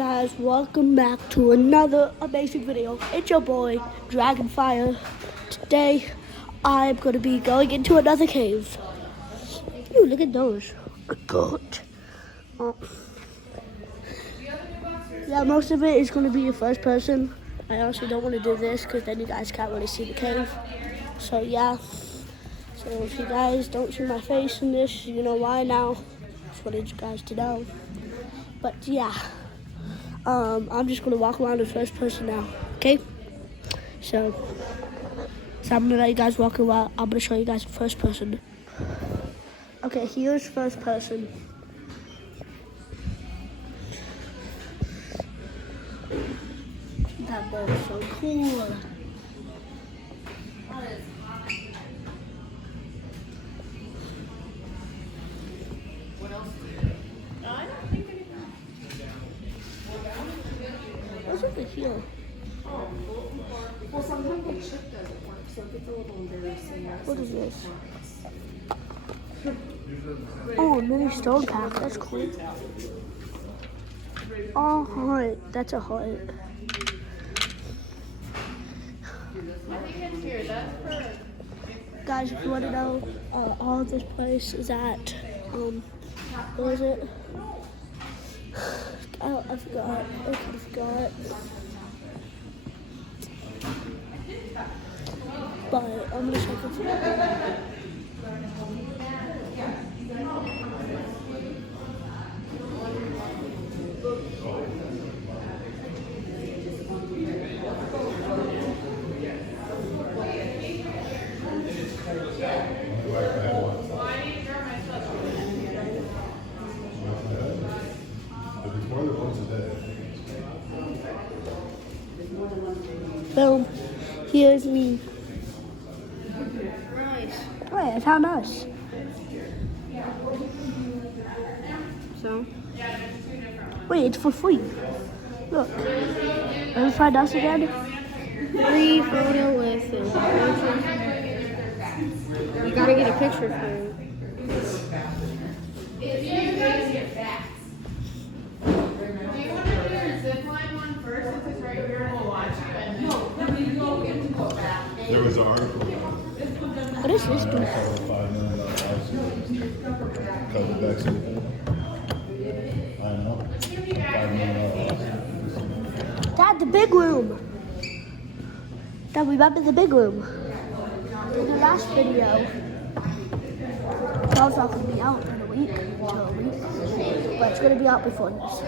guys, welcome back to another amazing video. It's your boy, Dragonfire. Today, I'm going to be going into another cave. Ooh, look at those. Good. Yeah, most of it is going to be in first person. I honestly don't want to do this because then you guys can't really see the cave. So yeah. So if you guys don't see my face in this, you know why now. Just wanted you guys to know. But yeah. I'm just going to walk around in first person now, okay? So I'm going to let you guys walk around. I'm going to show you guys first person. Okay, here's first person. That boat is so cool. What's over here? Well, sometimes the chip doesn't work, so it gets a little embarrassing. What is this? Oh, mini stone pack. That's cool. Oh, heart. That's a heart. Guys, if you want to know, all of this place is at, what is it? I forgot. I forgot. But I'm gonna check it. Boom. Here's me. Nice. Oh, that's how nice. So? Wait, it's for free. Look. Let's find us again. Free photo with him. You gotta get a picture of him. There was an article. What is this doing? $5 million cover vaccine. I know. $5 million. Dad, the big room. Dad, we remember the big room. In the last video, that was not going to be out in a week, until a week, but it's going to be out before this.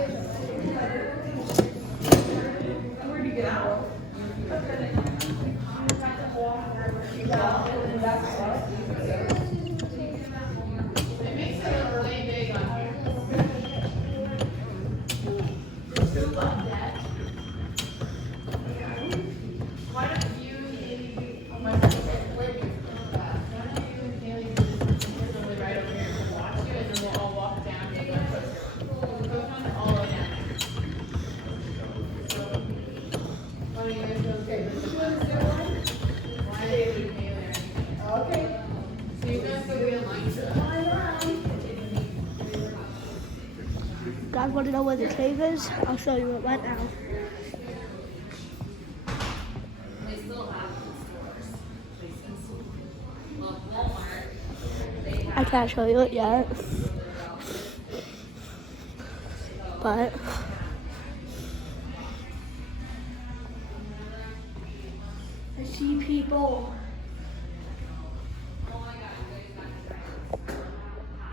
Guys want to know where the cave is? I'll show you it right now. I can't show you it yet, but I see people.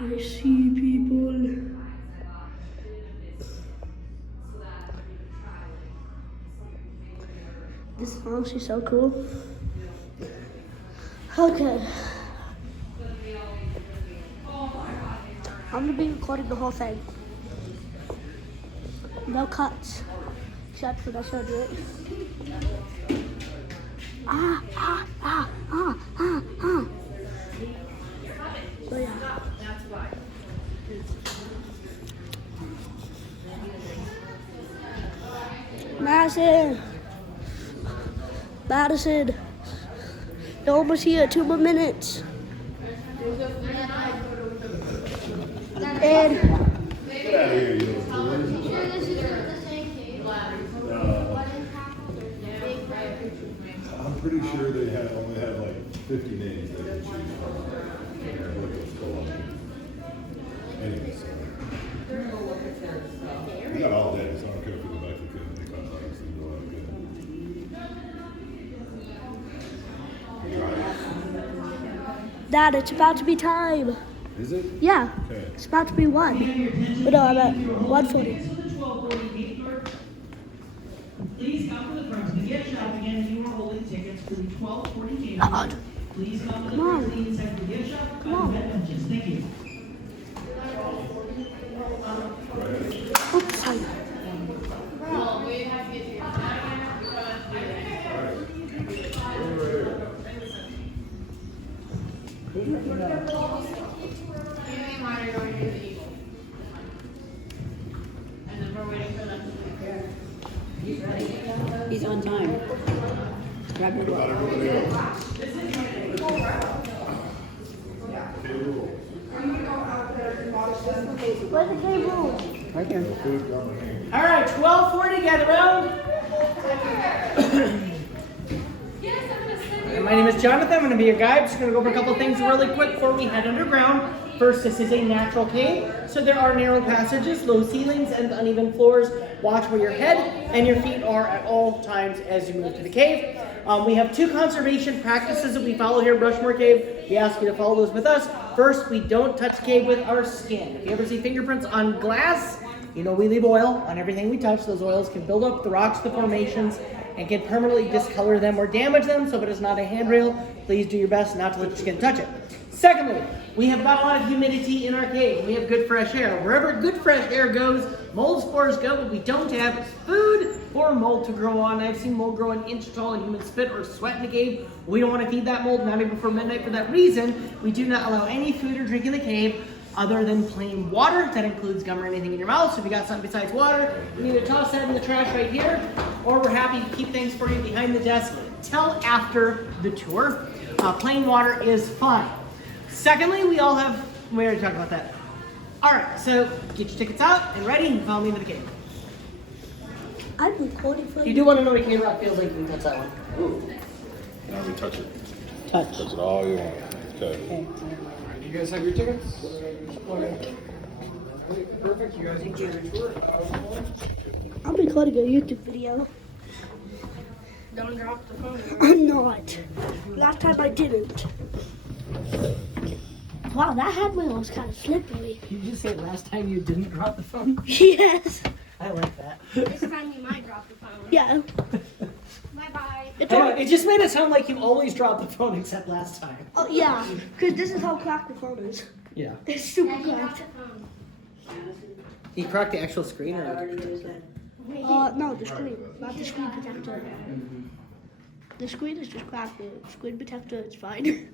I see people. This is honestly so cool. Okay. I'm gonna be recording the whole thing. No cuts. Except for that surgery. So yeah. Madison. They're almost here. 2 more minutes. And Get out of here, you little fool. We got all day, so I don't care if we go back to the kid. They got like, so go ahead and Dad, it's about to be time. Is it? Yeah, Okay. it's about to be 1. But no, I'm at 1:40. Please come to the front to get shop again if you are holding tickets for the 12:40 game. God. Please come to the Come on. front inside the gift shop. Come on. Benches. Thank you. Oops, sorry. He's on time. Grab your What about everybody else? Where's the cable? right here. Food, grab my hand. All right, 12:40, gather round. My name is Jonathan. I'm going to be your guide. Just going to go over a couple things really quick before we head underground. First, this is a natural cave, so there are narrow passages, low ceilings, and uneven floors. Watch where your head and your feet are at all times as you move to the cave. We have 2 conservation practices that we follow here at Rushmore Cave. We ask you to follow those with us. First, we don't touch the cave with our skin. If you ever see fingerprints on glass, you know we leave oil on everything we touch. Those oils can build up the rocks, the formations, and can permanently discolor them or damage them. So if it is not a handrail, please do your best not to let your skin touch it. Secondly, we have got a lot of humidity in our cave. We have good fresh air. Wherever good fresh air goes, mold spores go. What we don't have is food for mold to grow on. I've seen mold grow an inch tall in human spit or sweat in the cave. We don't want to feed that mold, not even before midnight. For that reason, we do not allow any food or drink in the cave other than plain water. That includes gum or anything in your mouth. So if you got something besides water, you can either toss that in the trash right here, or we're happy to keep things for you behind the desk till after the tour. Plain water is fine. Secondly, we already talked about that. All right, so get your tickets out and ready and follow me into the cave. I'm recording for If you do want to know what Cave Rock feels like, you can touch that one. Ooh. Now we touch it. Touch. Touch it all you want. Okay. Okay. You guys have your tickets? Perfect. You guys enjoy your tour. I'm recording a YouTube video. Don't drop the phone. I'm not. Last time I didn't. Wow, that handle was kind of slippery. Did you just say last time you didn't drop the phone? Yes. I like that. This time you might drop the phone. Yeah. Bye-bye. It's I know, alright. it just made it sound like you always drop the phone except last time. Oh, yeah. Because this is how cracked the phone is. Yeah. It's super Daddy, drop cracked. the phone. You cracked the actual screen or? No, the screen. Not the screen protector. The screen is just cracked. The screen protector is fine.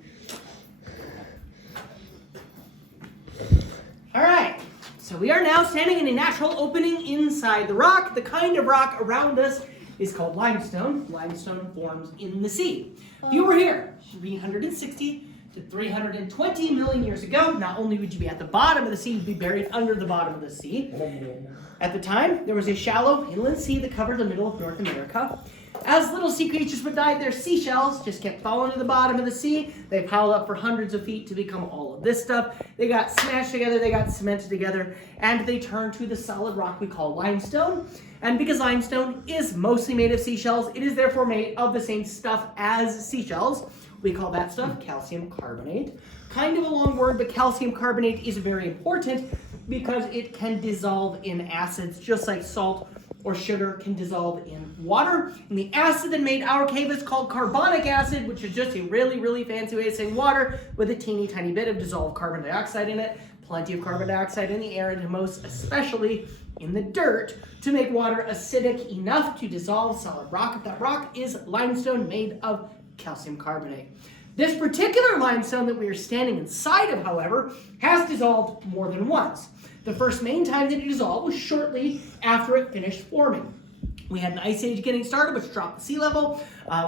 All right. So we are now standing in a natural opening inside the rock. The kind of rock around us is called limestone. Limestone forms in the sea. If you were here 360 to 320 million years ago, not only would you be at the bottom of the sea, you'd be buried under the bottom of the sea. At the time, there was a shallow inland sea that covered the middle of North America. As little sea creatures would die, their seashells just kept falling to the bottom of the sea. They piled up for hundreds of feet to become all of this stuff. They got smashed together, they got cemented together, and they turned to the solid rock we call limestone. And because limestone is mostly made of seashells, it is therefore made of the same stuff as seashells. We call that stuff calcium carbonate. Kind of a long word, but calcium carbonate is very important because it can dissolve in acids just like salt or sugar can dissolve in water. And the acid that made our cave is called carbonic acid, which is just a really, really fancy way of saying water with a teeny tiny bit of dissolved carbon dioxide in it. Plenty of carbon dioxide in the air, and most especially in the dirt, to make water acidic enough to dissolve solid rock. That rock is limestone made of calcium carbonate. This particular limestone that we are standing inside of, however, has dissolved more than once. The first main time that it dissolved was shortly after it finished forming. We had an ice age getting started, which dropped the sea level.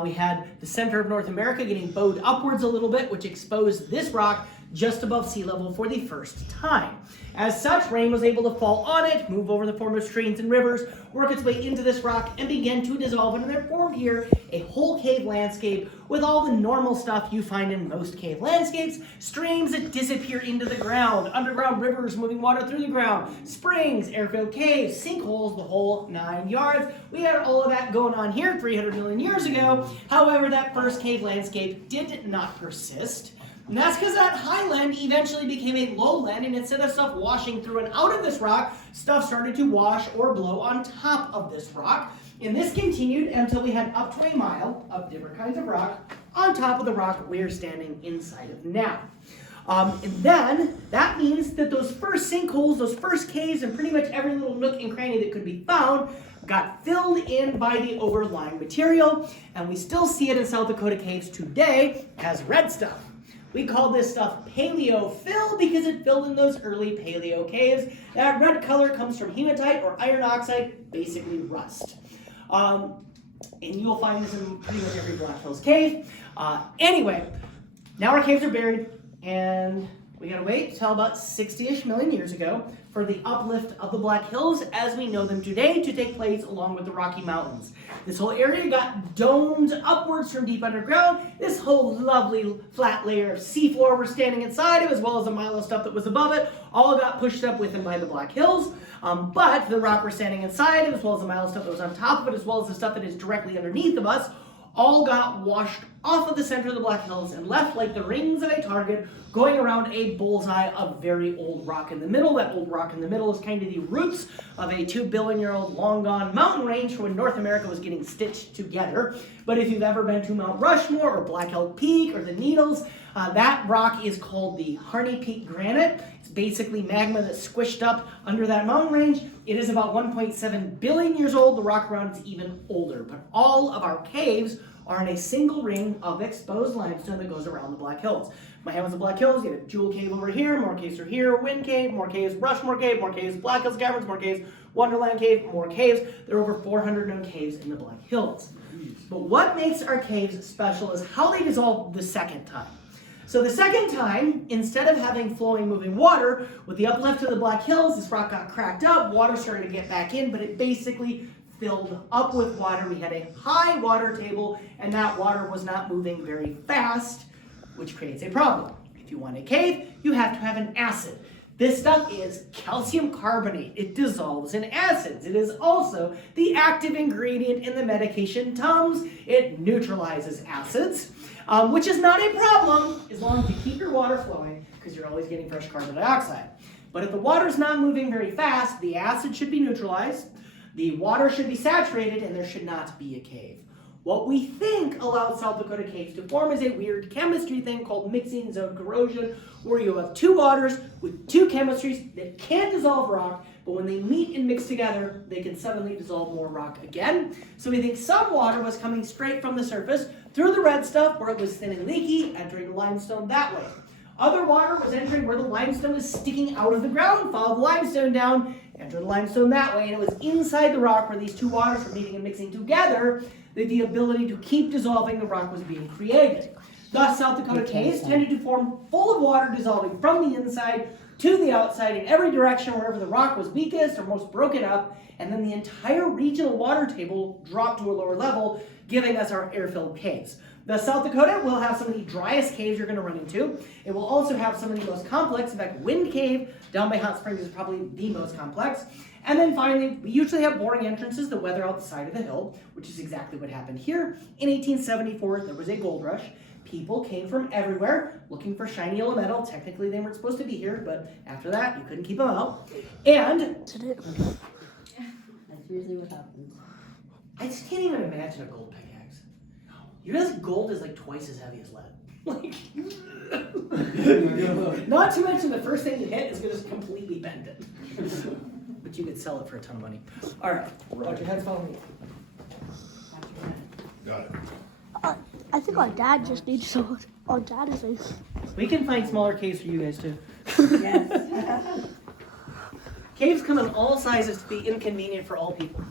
We had the center of North America getting bowed upwards a little bit, which exposed this rock just above sea level for the first time. As such, rain was able to fall on it, move over the form of streams and rivers, work its way into this rock, and begin to dissolve, and there formed here a whole cave landscape with all the normal stuff you find in most cave landscapes: streams that disappear into the ground, underground rivers moving water through the ground, springs, air-filled caves, sinkholes, the whole 9 yards. We had all of that going on here 300 million years ago. However, that first cave landscape did not persist. And that's because that highland eventually became a lowland, and instead of stuff washing through and out of this rock, stuff started to wash or blow on top of this rock. And this continued until we had up to a mile of different kinds of rock on top of the rock we're standing inside of now. And then that means that those first sinkholes, those first caves, and pretty much every little nook and cranny that could be found got filled in by the overlying material, and we still see it in South Dakota caves today as red stuff. We call this stuff paleofill because it filled in those early paleo caves. That red color comes from hematite or iron oxide, basically rust. And you'll find this in pretty much every Black Hills cave. Anyway, now our caves are buried, and we gotta wait till about 60-ish million years ago for the uplift of the Black Hills as we know them today to take place along with the Rocky Mountains. This whole area got domed upwards from deep underground. This whole lovely flat layer of seafloor we're standing inside of, as well as a mile of stuff that was above it, all got pushed up with and by the Black Hills. But the rock we're standing inside of, as well as the mile of stuff that was on top of it, as well as the stuff that is directly underneath of us, all got washed off of the center of the Black Hills and left like the rings of a target going around a bullseye of very old rock in the middle. That old rock in the middle is kind of the roots of a 2 billion year old long gone mountain range from when North America was getting stitched together. But if you've ever been to Mount Rushmore or Black Elk Peak or the Needles, that rock is called the Harney Peak granite. It's basically magma that's squished up under that mountain range. It is about 1.7 billion years old. The rock around is even older. But all of our caves are in a single ring of exposed limestone that goes around the Black Hills. My hand was the Black Hills. You have a Jewel Cave over here, more caves are here, Wind Cave, more caves, Rushmore Cave, more caves, Black Hills Caverns, more caves, Wonderland Cave, more caves. There are over 400 known caves in the Black Hills. But what makes our caves special is how they dissolve the second time. So the second time, instead of having flowing, moving water, with the uplift of the Black Hills, this rock got cracked up, water started to get back in, but it basically filled up with water. We had a high water table, and that water was not moving very fast, which creates a problem. If you want a cave, you have to have an acid. This stuff is calcium carbonate. It dissolves in acids. It is also the active ingredient in the medication Tums. It neutralizes acids, which is not a problem as long as you keep your water flowing because you're always getting fresh carbon dioxide. But if the water's not moving very fast, the acid should be neutralized, the water should be saturated, and there should not be a cave. What we think allowed South Dakota caves to form is a weird chemistry thing called mixing zone corrosion, where you have two waters with two chemistries that can't dissolve rock, but when they meet and mix together, they can suddenly dissolve more rock again. So we think some water was coming straight from the surface through the red stuff where it was thin and leaky, entering the limestone that way. Other water was entering where the limestone is sticking out of the ground, follow the limestone down, enter the limestone that way, and it was inside the rock where these two waters were meeting and mixing together that the ability to keep dissolving the rock was being created. Thus, South Dakota caves tended to form full of water dissolving from the inside to the outside in every direction wherever the rock was weakest or most broken up, and then the entire regional water table dropped to a lower level, giving us our air-filled caves. The South Dakota will have some of the driest caves you're going to run into. It will also have some of the most complex. In fact, Wind Cave down by Hot Springs is probably the most complex. And then finally, we usually have boring entrances that weather out the side of the hill, which is exactly what happened here. In 1874, there was a gold rush. People came from everywhere looking for shiny yellow metal. Technically, they weren't supposed to be here, but after that, you couldn't keep them out. And That's usually what happens. I just can't even imagine a gold pickaxe. You realize gold is like twice as heavy as lead. Like, not to mention the first thing you hit is going to just completely bend it. But you could sell it for a ton of money. All right, Dr. Heads, follow me. Got it. I think our dad just needs some. Our dad is like. We can find smaller caves for you guys too. Yes. Caves come in all sizes to be inconvenient for all people.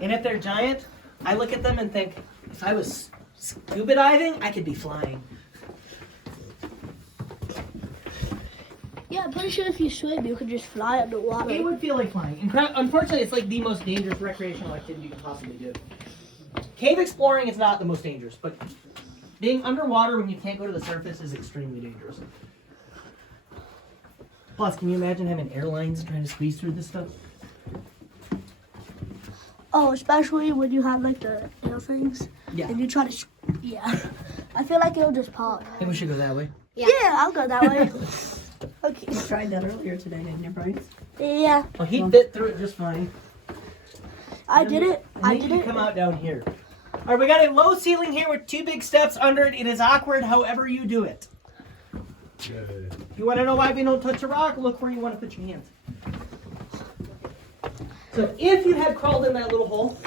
And if they're giant, I look at them and think, if I was scuba diving, I could be flying. Yeah, I'm pretty sure if you swim, you can just fly underwater. It would feel like flying. Unfortunately, it's like the most dangerous recreational activity you can possibly do. Cave exploring is not the most dangerous, but being underwater when you can't go to the surface is extremely dangerous. Plus, can you imagine having airlines trying to squeeze through this stuff? Oh, especially when you have like the air things. Yeah. And you try to, yeah. I feel like it'll just pop. I think we should go that way. Yeah, I'll go that way. Okay. You tried that earlier today, didn't you, Bryce? Yeah, Well, he fit through it just fine. I did it. I need did to it. come out down here. All right, we got a low ceiling here with 2 big steps under it. It is awkward, however you do it. Yeah. If you want to know why we don't touch a rock, look where you want to put your hands. So if you had crawled in that little hole,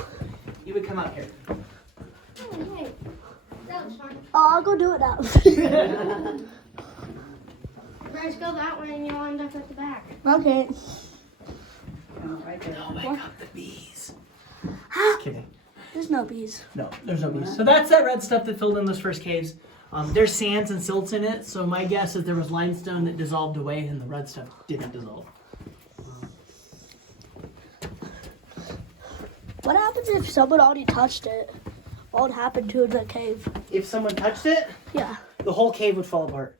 you would come out here. Oh, hey. That was fun. Oh, I'll go do it now. Bryce, go that way and you'll end up at the back. Okay. Oh, right there. Oh, wake up the bees. Just kidding. There's no bees. No, there's no bees. So that's that red stuff that filled in those first caves. There's sands and silts in it, so my guess is there was limestone that dissolved away and the red stuff didn't dissolve. What happens if someone already touched it? What would happen to the cave? If someone touched it, Yeah. the whole cave would fall apart.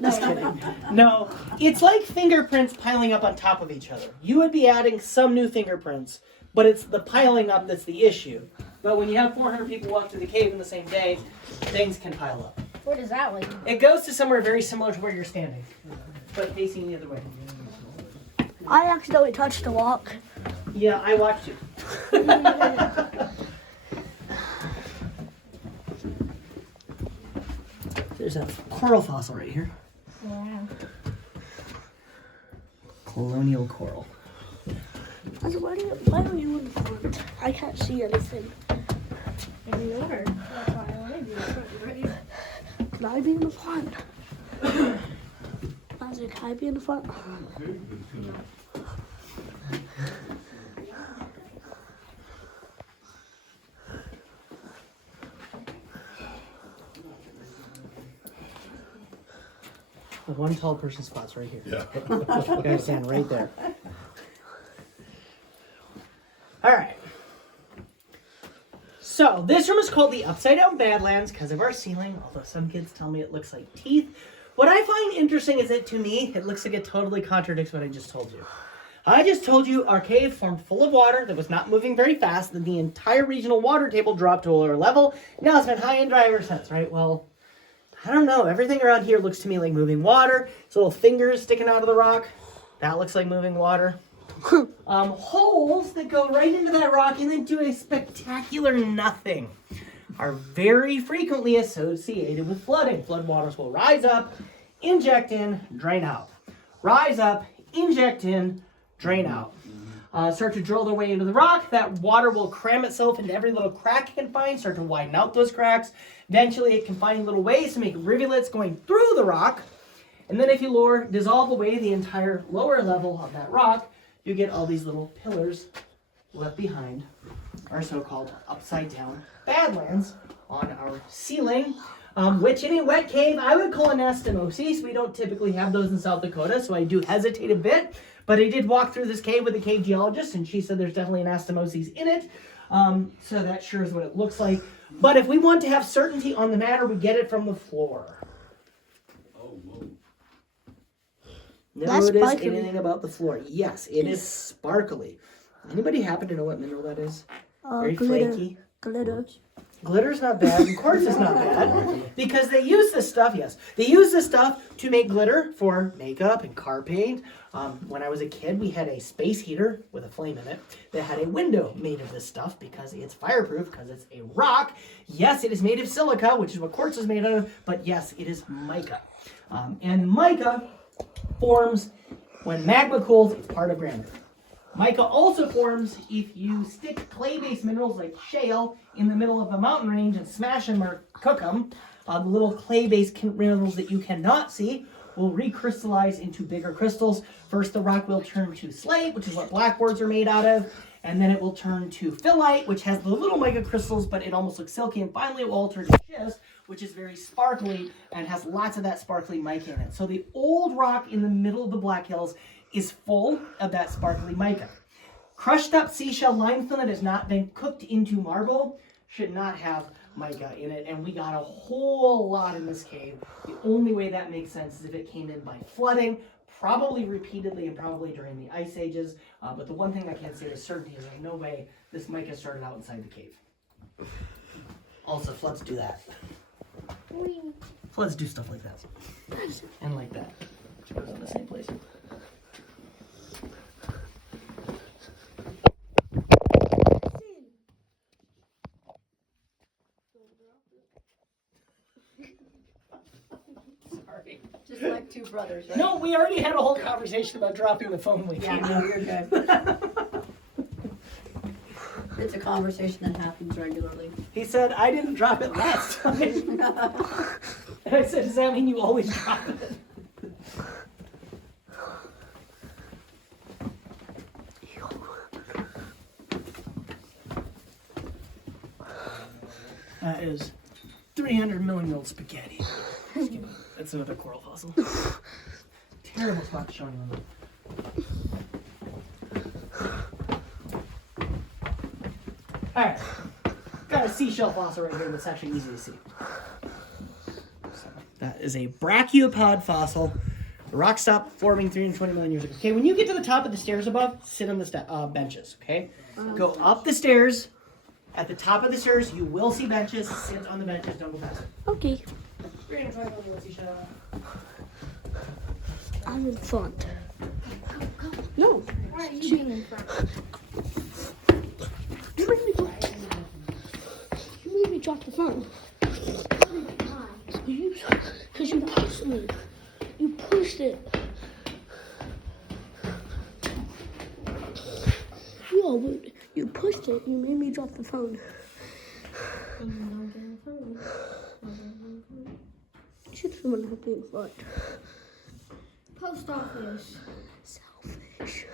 Just kidding. No, it's like fingerprints piling up on top of each other. You would be adding some new fingerprints, but it's the piling up that's the issue. But when you have 400 people walk through the cave in the same day, things can pile up. Where does that lead? It goes to somewhere very similar to where you're standing, but facing the other way. I accidentally touched the walk. Yeah, I watched you. There's a coral fossil right here. Yeah. Colonial coral. Why are you in front? I can't see anything. In the order. That's why I wanted you in front, right? Can I be in the front? Isaac, can I be in the front? The one tall person spot's right here. Yeah. You gotta stand right there. All right. So this room is called the Upside Down Badlands because of our ceiling, although some kids tell me it looks like teeth. What I find interesting is that to me, it looks like it totally contradicts what I just told you. I just told you our cave formed full of water that was not moving very fast, then the entire regional water table dropped to a lower level. Now it's been high and dry ever since, right? Well, I don't know. Everything around here looks to me like moving water. It's little fingers sticking out of the rock. That looks like moving water. Holes that go right into that rock and then do a spectacular nothing are very frequently associated with flooding. Flood waters will rise up, inject in, drain out. Rise up, inject in, drain out. Start to drill their way into the rock. That water will cram itself into every little crack it can find, start to widen out those cracks. Eventually it can find little ways to make rivulets going through the rock. And then if you dissolve away the entire lower level of that rock, you get all these little pillars left behind, our so-called upside down badlands on our ceiling, which in a wet cave I would call anastomosis. We don't typically have those in South Dakota, so I do hesitate a bit. But I did walk through this cave with a cave geologist, and she said there's definitely anastomosis in it. So that sure is what it looks like. But if we want to have certainty on the matter, we get it from the floor. That's Notice sparkly. anything about the floor? Yes, it is sparkly. Anybody happen to know what mineral that is? Very Glitter. flaky. Glitter. Glitter's not bad, and quartz is not bad, because they use this stuff, they use this stuff to make glitter for makeup and car paint. When I was a kid, we had a space heater with a flame in it that had a window made of this stuff because it's fireproof, because it's a rock. Yes, it is made of silica, which is what quartz is made of, but yes, it is mica. And mica forms when magma cools, it's part of granite. Mica also forms if you stick clay-based minerals like shale in the middle of a mountain range and smash them or cook them. The little clay-based minerals that you cannot see will recrystallize into bigger crystals. First, the rock will turn to slate, which is what blackboards are made out of, and then it will turn to phyllite, which has the little mica crystals, but it almost looks silky, and finally it will all turn to schist, which is very sparkly and has lots of that sparkly mica in it. So the old rock in the middle of the Black Hills is full of that sparkly mica. Crushed up seashell limestone that has not been cooked into marble should not have mica in it, and we got a whole lot in this cave. The only way that makes sense is if it came in by flooding, probably repeatedly and probably during the ice ages, but the one thing I can say with certainty is there's no way this mica started out inside the cave. Also, floods do that. Floods do stuff like that. And like that. Which goes in the same place. Sorry. Just like two brothers, right? No, we already had a whole conversation about dropping the phone when we Yeah, came no, in. you're good. It's a conversation that happens regularly. He said, I didn't drop it last time. And I said, does that mean you always drop it? That is 300 million spaghetti. Just kidding. That's another coral fossil. Terrible spot to show anyone. Alright. Got a seashell fossil right here that's actually easy to see. So, that is a brachiopod fossil. The rock stopped forming 320 million years ago. Okay, when you get to the top of the stairs above, sit on the benches, okay? Go up the stairs. At the top of the stairs, you will see benches. Sit on the benches, don't go past it. Okay, We're gonna try building a seashell. I'm in front. No, Why are you being in front? you made me drop. You made me drop the phone. Because you pushed me. You pushed it. No, but you pushed it. You made me drop the phone. You should someone help me in front. Post office. Selfish.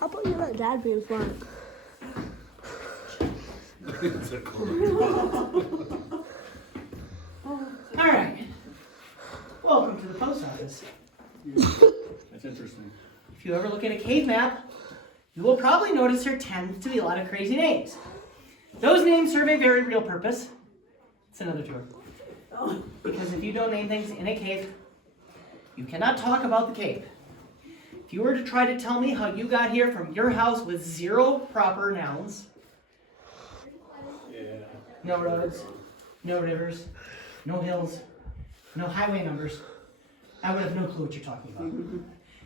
How about you let Dad be in front? All right. Welcome to the post office. That's interesting. If you ever look at a cave map, you will probably notice there tends to be a lot of crazy names. Those names serve a very real purpose. It's another tour. Because if you don't name things in a cave, you cannot talk about the cave. If you were to try to tell me how you got here from your house with 0 proper nouns, no roads, no rivers, no hills, no highway numbers, I would have no clue what you're talking about.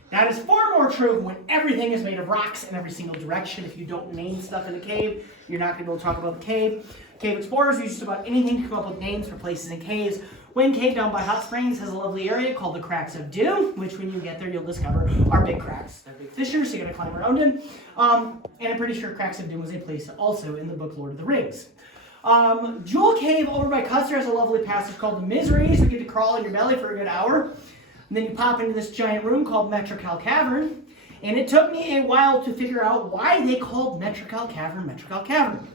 That is far more true when everything is made of rocks in every single direction. If you don't name stuff in the cave, you're not going to be able to talk about the cave. Cave explorers use just about anything to come up with names for places in caves. Wind Cave down by Hot Springs has a lovely area called the Cracks of Doom, which when you get there, you'll discover are big cracks. They're big fissures, so you got to climb around in. And I'm pretty sure Cracks of Doom was a place also in the book Lord of the Rings. Jewel Cave over by Custer has a lovely passage called the Miseries. You get to crawl on your belly for a good hour. And then you pop into this giant room called Metrical Cavern. And it took me a while to figure out why they called Metrical Cavern Metrical Cavern.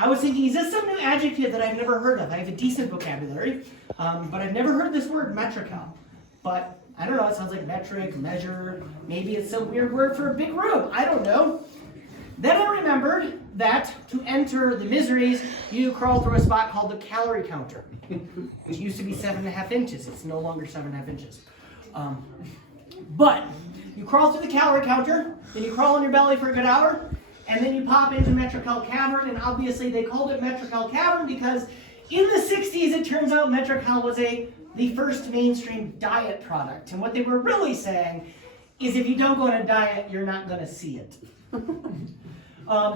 I was thinking, is this some new adjective that I've never heard of? I have a decent vocabulary, but I've never heard this word metrical. But I don't know, it sounds like metric, measure, maybe it's some weird word for a big room. I don't know. Then I remembered that to enter the Miseries, you crawl through a spot called the calorie counter, which used to be 7.5 inches. It's no longer 7.5 inches. But you crawl through the calorie counter, then you crawl on your belly for a good hour, and then you pop into Metrical Cavern, and obviously they called it Metrical Cavern because in the 60s it turns out Metrical was the first mainstream diet product. And what they were really saying is if you don't go on a diet, you're not going to see it.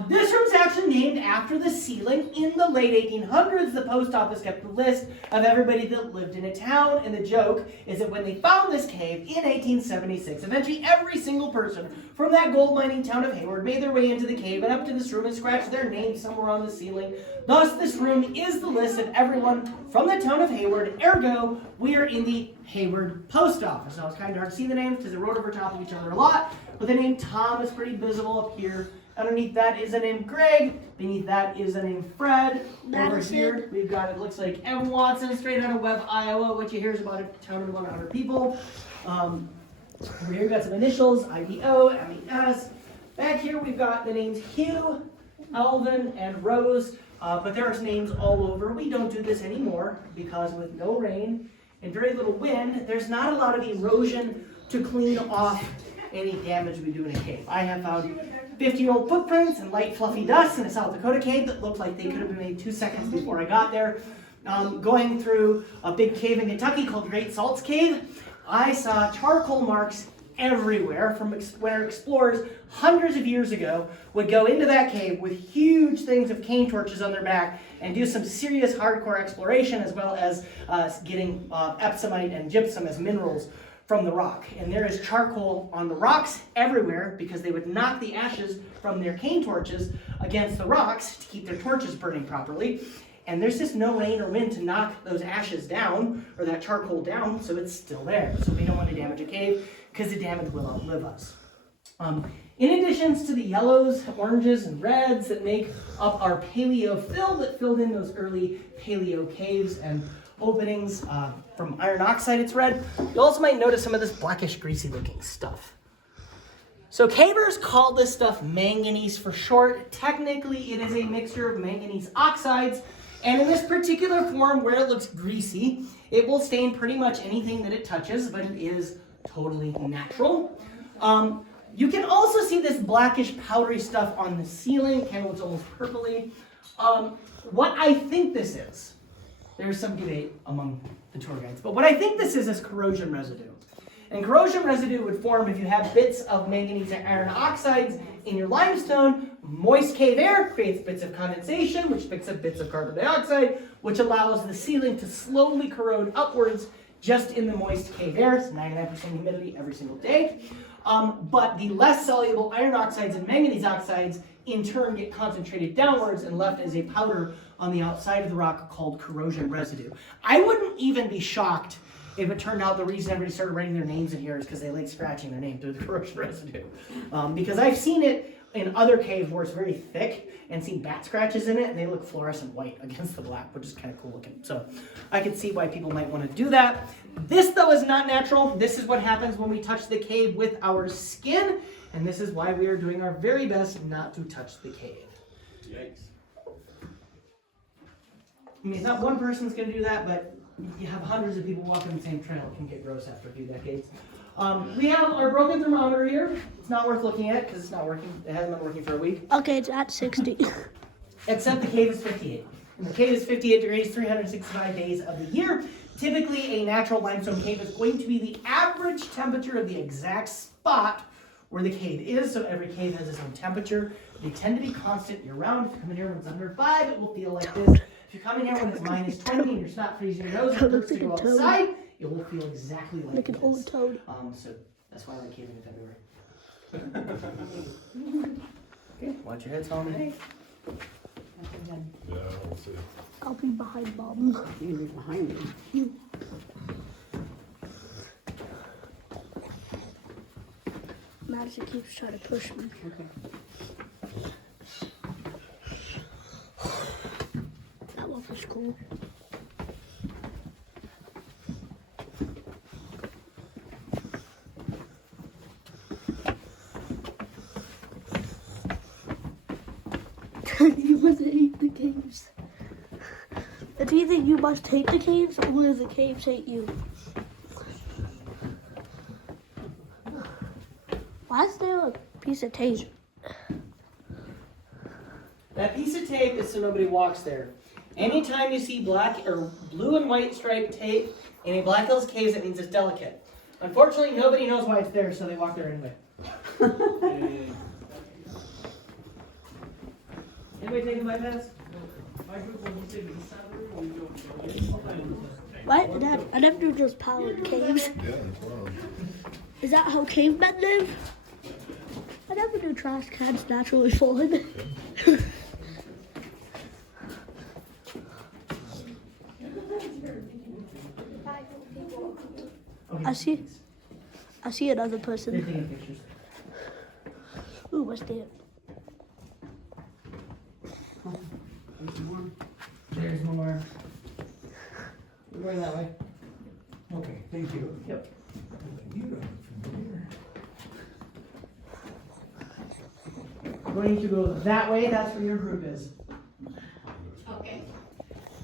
This room's actually named after the ceiling. In the late 1800s, the post office kept a list of everybody that lived in a town, and the joke is that when they found this cave in 1876, eventually every single person from that gold mining town of Hayward made their way into the cave and up to this room and scratched their name somewhere on the ceiling. Thus, this room is the list of everyone from the town of Hayward. Ergo, we are in the Hayward post office. Now, it's kind of hard to see the names because they wrote over top of each other a lot, but the name Tom is pretty visible up here. Underneath that is the name Greg. Beneath that is the name Fred. Over here, we've got, it looks like M. Watson, straight out of Webb, Iowa, which you hear is about a town of 100 people. Over here, we've got some initials, IDO, MES. Back here, we've got the names Hugh, Alvin, and Rose. But there are names all over. We don't do this anymore because with no rain and very little wind, there's not a lot of erosion to clean off any damage we do in a cave. I have found 50-year-old footprints and light fluffy dust in a South Dakota cave that looked like they could have been made 2 seconds before I got there. Going through a big cave in Kentucky called Great Salts Cave, I saw charcoal marks everywhere from where explorers hundreds of years ago would go into that cave with huge things of cane torches on their back and do some serious hardcore exploration, as well as getting epsomite and gypsum as minerals from the rock. And there is charcoal on the rocks everywhere because they would knock the ashes from their cane torches against the rocks to keep their torches burning properly. And there's just no rain or wind to knock those ashes down or that charcoal down, so it's still there. So we don't want to damage a cave because the damage will outlive us. In addition to the yellows, oranges, and reds that make up our paleo fill that filled in those early paleo caves and openings, from iron oxide it's red, you also might notice some of this blackish greasy looking stuff. So cavers call this stuff manganese for short. Technically it is a mixture of manganese oxides, and in this particular form where it looks greasy, it will stain pretty much anything that it touches, but it is totally natural. You can also see this blackish powdery stuff on the ceiling. It kind of looks almost purpley. What I think this is, there's some debate among the tour guides, but what I think this is corrosion residue. And corrosion residue would form if you have bits of manganese and iron oxides in your limestone. Moist cave air creates bits of condensation, which picks up bits of carbon dioxide, which allows the ceiling to slowly corrode upwards just in the moist cave air. It's 99% humidity every single day. But the less soluble iron oxides and manganese oxides in turn get concentrated downwards and left as a powder on the outside of the rock called corrosion residue. I wouldn't even be shocked if it turned out the reason everybody started writing their names in here is because they like scratching their name through the corrosion residue. Because I've seen it in other caves where it's very thick and seen bat scratches in it, and they look fluorescent white against the black, which is kind of cool looking. So I can see why people might want to do that. This, though, is not natural. This is what happens when we touch the cave with our skin, and this is why we are doing our very best not to touch the cave. Yikes. I mean, it's not one person's going to do that, but you have hundreds of people walking the same trail. It can get gross after a few decades. We have our broken thermometer here. It's not worth looking at because it's not working. It hasn't been working for a week. Okay, it's at 60. Except the cave is 58. And the cave is 58 degrees, 365 days of the year. Typically, a natural limestone cave is going to be the average temperature of the exact spot where the cave is. So every cave has its own temperature. They tend to be constant year-round. If you come in here when it's under 5, it will feel like this. If you come in here when it's minus 20 and you're not freezing your nose and it hurts to go outside, it will feel exactly like Like an this. old toad. So that's why I like caving in February. Okay, watch your heads home. Yeah, we'll see. I'll be behind Bob. You be behind me. Madison keeps trying to push me. Okay. That waffle's cool. You must hate the caves. It's either you must hate the caves or the caves hate you. Why is there a piece of tape? That piece of tape is so nobody walks there. Anytime you see black or blue and white striped tape in a Black Hills Caves, it means it's delicate. Unfortunately, nobody knows why it's there, so they walk there anyway. Anybody taking my pass? My group will take the salary or you don't. What? Dad, I never knew those powered caves. Yeah, that's wrong. Is that how cavemen live? I never knew trash cans naturally falling. Okay. I see another They're person. taking pictures. Ooh, what's that? There's more. We're going that way. Okay, thank you. Yep. Going to go that way, that's where your group is. Okay.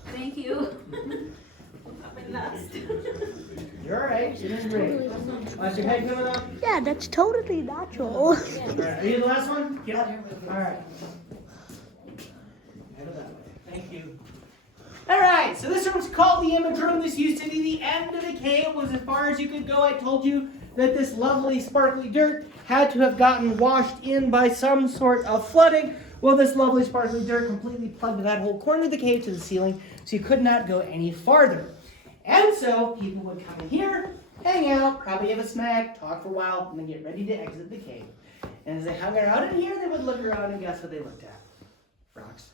Thank you. I'm last. You're alright, you're doing great. Watch your head coming up. Yeah, that's totally natural. Alright, are you the last one? Get up. Alright. Head up that way. Thank you. Alright, so this room's called the image room. This used to be the end of the cave. It was as far as you could go. I told you that this lovely sparkly dirt had to have gotten washed in by some sort of flooding. Well, this lovely sparkly dirt completely plugged that whole corner of the cave to the ceiling, so you could not go any farther. And so people would come in here, hang out, probably have a snack, talk for a while, and then get ready to exit the cave. And as they hung out in here, they would look around and guess what they looked at? Rocks.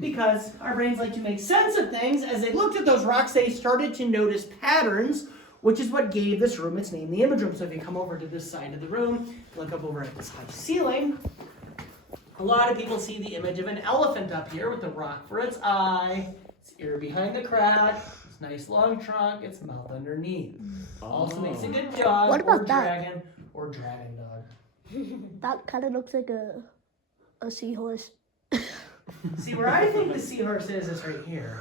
Because our brains like to make sense of things. As they looked at those rocks, they started to notice patterns, which is what gave this room its name, the image room. So if you come over to this side of the room, look up over at this high ceiling, a lot of people see the image of an elephant up here with a rock for its eye, its ear behind the crack, its nice long trunk, its mouth underneath. Also makes a good dog What about or that? dragon or dragon dog. That kind of looks like a seahorse. See, where I think the seahorse is right here.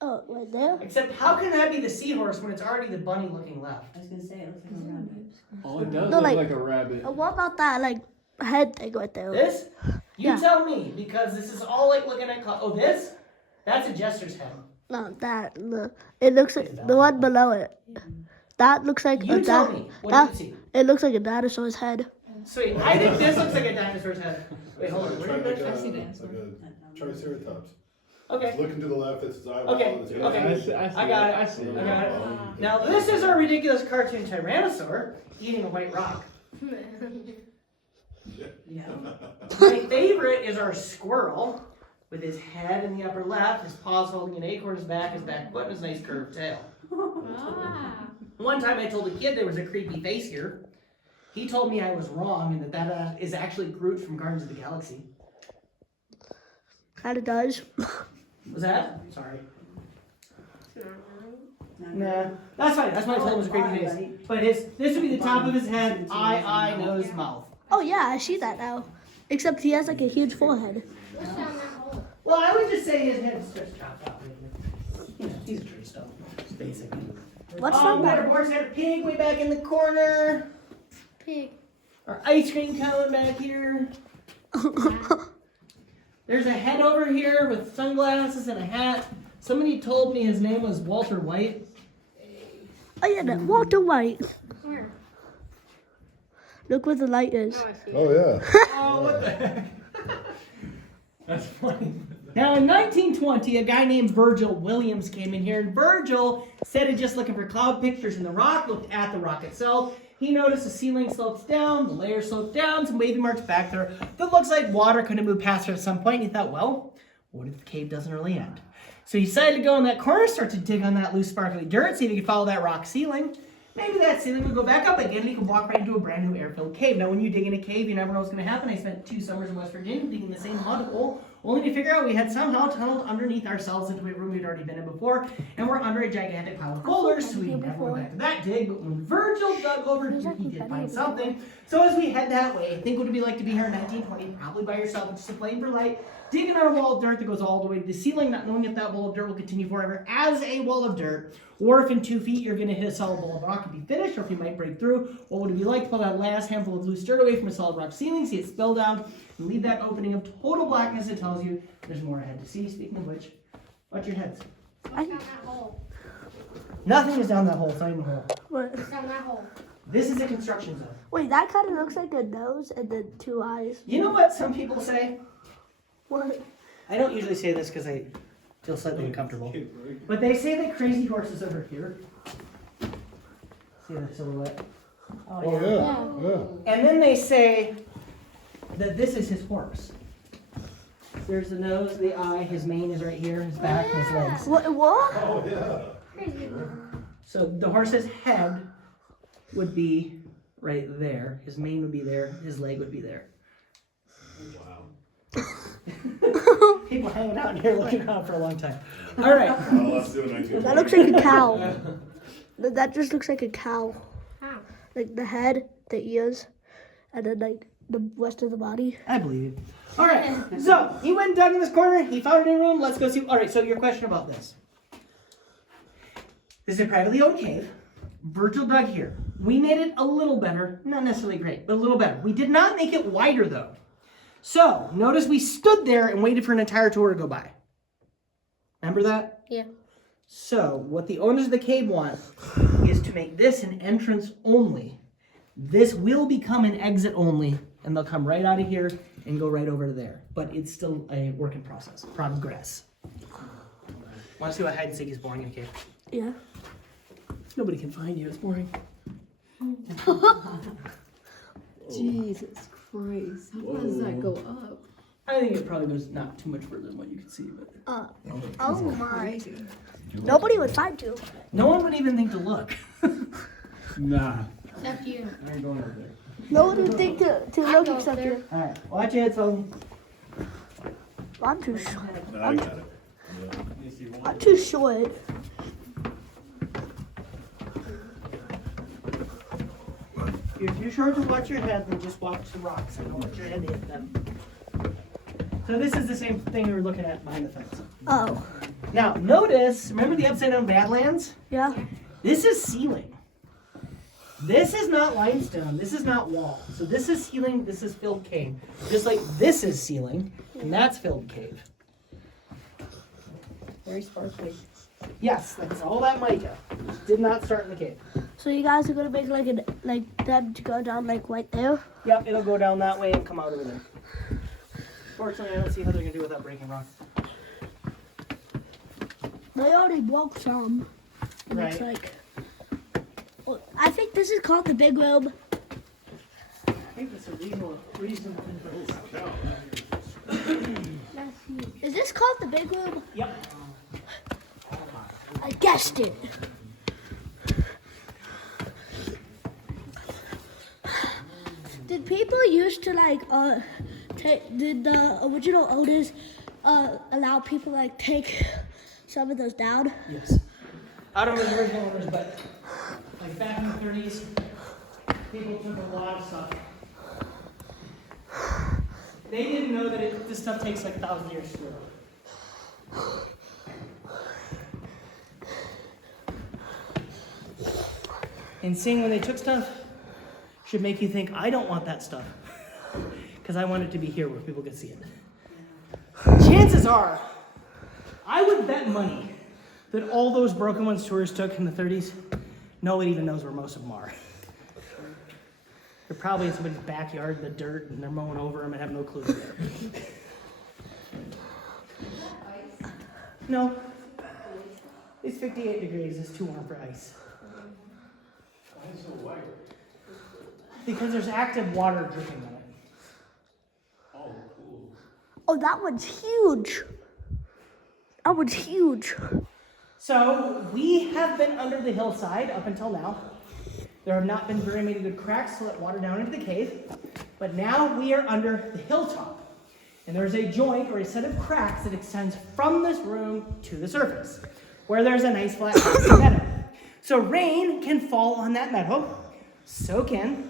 Oh, right there? Except how can that be the seahorse when it's already the bunny looking left? I was gonna say, it looks like a rabbit. Oh, it does No, look like- like a rabbit. What about that, like, head thing right there? This? You Yeah. tell me, because this is all like looking at, oh, this? That's a jester's head. No, that. No. It looks like the one below it. That looks like You a tell da- me, what that, do you see? It looks like a dinosaur's head. Sweet, I think this looks like a dinosaur's head. Wait, hold on, It's where like did a, that? see the like a triceratops. Okay, Looking to the left, it's its eyeball. Okay, and its okay. head. I got it. I see I it. got it. Now this is our ridiculous cartoon Tyrannosaur eating a white rock. Yeah. My favorite is our squirrel with his head in the upper left, his paws holding an acorn, his back foot, and his nice curved tail. One time I told a kid there was a creepy face here. He told me I was wrong and that is actually Groot from Guardians of the Galaxy. Kind of does. Was that? Sorry. Nah, that's fine. That's why I told him it was a creepy face. But this would be the top of his head, eye, nose, mouth. Oh, yeah, I see that now. Except he has, like, a huge forehead. Well, I would just say his head's just chopped out right here. You know, he's a tree stump, basically. What's Oh, from we got our that? board's got a pig way back in the corner. Pig. Our ice cream cone back here. There's a head over here with sunglasses and a hat. Somebody told me his name was Walter White. Oh, yeah, that Walter White. Where? Look where the light is. Oh, I see. Oh, yeah. Oh, what the heck? That's funny. Now, in 1920, a guy named Virgil Williams came in here, and Virgil, instead of just looking for cloud pictures in the rock, looked at the rock itself. He noticed the ceiling slopes down, the layer sloped down, some wavy marks back there that looks like water could have moved past it at some point. And he thought, well, what if the cave doesn't really end? So he decided to go in that corner, start to dig on that loose, sparkly dirt, see if he could follow that rock ceiling. Maybe that ceiling would go back up again and you could walk right into a brand new air-filled cave. Now, when you dig in a cave, you never know what's going to happen. I spent 2 summers in West Virginia digging the same mud hole, only to figure out we had somehow tunneled underneath ourselves into a room we'd already been in before, and we're under a gigantic pile of boulders, so we never went back to that dig. But when Virgil dug over here, he did find something. So as we head that way, think what it'd be like to be here in 1920, probably by yourself, with just a flame for light, digging on a wall of dirt that goes all the way to the ceiling, not knowing if that wall of dirt will continue forever as a wall of dirt, or if in 2 feet you're going to hit a solid wall of rock and be finished, or if you might break through. What would it be like to pull that last handful of loose dirt away from a solid rock ceiling, see it spill down, and leave that opening of total blackness that tells you there's more ahead to see. Speaking of which, watch your heads. What's down that hole? Nothing is down that hole, it's not even a hole. What? What's down that hole? This is a construction zone. Wait, that kind of looks like a nose and then 2 eyes. You know what some people say? What? I don't usually say this because I feel slightly uncomfortable. But they say that Crazy Horse is over here. See the silhouette? Oh, yeah. And then they say that this is his horse. There's the nose, the eye, his mane is right here, his back, and his legs. What? Oh, yeah. So the horse's head would be right there. His mane would be there. His leg would be there. Wow. People hanging out in here looking around for a long time. All right. Well, let's do it. That looks like a cow. That just looks like a cow. Like the head, the ears, and then like the rest of the body. I believe you. All right. So he went and dug in this corner. He found a new room. Let's go see. All right. So your question about this. This is a privately owned cave. Virgil dug here. We made it a little better. Not necessarily great, but a little better. We did not make it wider though. So notice we stood there and waited for an entire tour to go by. Remember that? Yeah. So what the owners of the cave want is to make this an entrance only. This will become an exit only, and they'll come right out of here and go right over to there. But it's still a work in progress. Want to see why hide and seek is boring in a cave? Yeah. Nobody can find you. It's boring. Jesus Christ. How far does that go up? I think it probably goes not too much further than what you can see, but Oh my. Nobody would find you. no one would even think to look. Nah. Except you. I ain't going over there. No one would think to look except you. All right, watch it. So I'm too short. I got it. I'm too short. if you're short to watch your head, then just watch the rocks and don't let your head hit them. So this is the same thing we were looking at behind the fence. Oh. Now notice, remember the upside down Badlands? Yeah. This is ceiling. This is not limestone. This is not wall. So this is ceiling. This is filled cave. Just like this is ceiling, and that's filled cave. Very sparkly. Yes, that's all that mica. Did not start in the cave. So you guys are gonna make like them to go down like right there? Yep, it'll go down that way and come out over there. Fortunately, I don't see how they're gonna do without breaking rock. They already broke some. And it's Right. like, well, I think this is called the big room. I think that's a reasonable inference. Is this called the big room? Yep. I guessed it. Did people used to like did the original owners allow people like take some of those down? Yes. I don't know the original owners, but like back in the 30s, people took a lot of stuff. They didn't know that this stuff takes like 1,000 years to grow. And seeing when they took stuff should make you think, I don't want that stuff. Because I want it to be here where people can see it. Chances are, I would bet money that all those broken ones tourists took in the 30s, nobody even knows where most of them are. They're probably in somebody's backyard in the dirt and they're mowing over them and have no clue they're there. No. It's 58 degrees. It's too warm for ice. Why is it so white? Because there's active water dripping on it. Oh, cool. Oh, that one's huge. That one's huge. So we have been under the hillside up until now. There have not been very many good cracks to let water down into the cave. But now we are under the hilltop. And there's a joint or a set of cracks that extends from this room to the surface, where there's a nice flat meadow. So rain can fall on that meadow, soak in,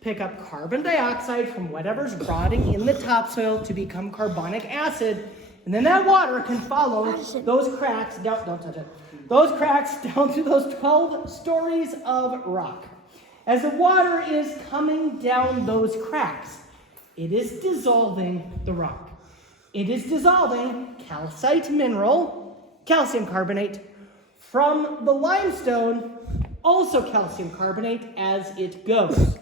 pick up carbon dioxide from whatever's rotting in the topsoil to become carbonic acid, and then that water can follow those cracks down, don't touch it, those cracks down through those 12 stories of rock. As the water is coming down those cracks, it is dissolving the rock. It is dissolving calcite mineral, calcium carbonate, from the limestone, also calcium carbonate, as it goes.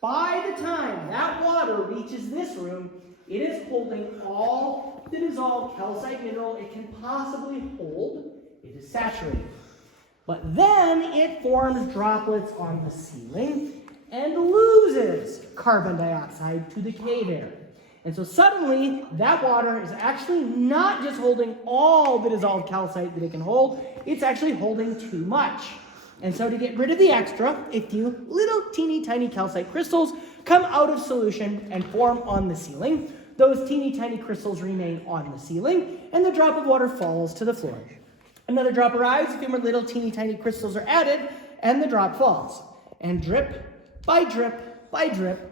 By the time that water reaches this room, it is holding all the dissolved calcite mineral it can possibly hold, it is saturated. But then it forms droplets on the ceiling and loses carbon dioxide to the cave air. And so suddenly, that water is actually not just holding all the dissolved calcite that it can hold, it's actually holding too much. And so to get rid of the extra, a few little teeny tiny calcite crystals come out of solution and form on the ceiling. Those teeny tiny crystals remain on the ceiling, and the drop of water falls to the floor. Another drop arrives, a few more little teeny tiny crystals are added, and the drop falls. And drip by drip by drip,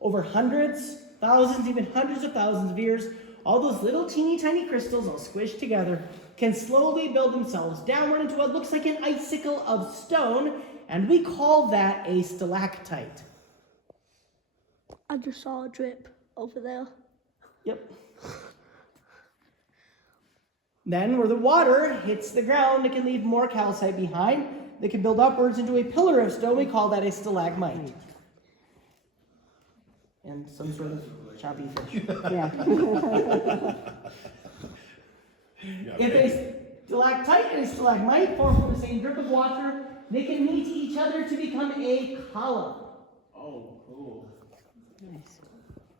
over hundreds, thousands, even hundreds of thousands of years, all those little teeny tiny crystals all squished together can slowly build themselves downward into what looks like an icicle of stone, and we call that a stalactite. I just saw a drip over there. Yep. Then where the water hits the ground, it can leave more calcite behind. They can build upwards into a pillar of stone. We call that a stalagmite. And some sort of choppy fish. Yeah. If a stalactite and a stalagmite form from the same drip of water, they can meet each other to become a column. Oh, cool. Nice.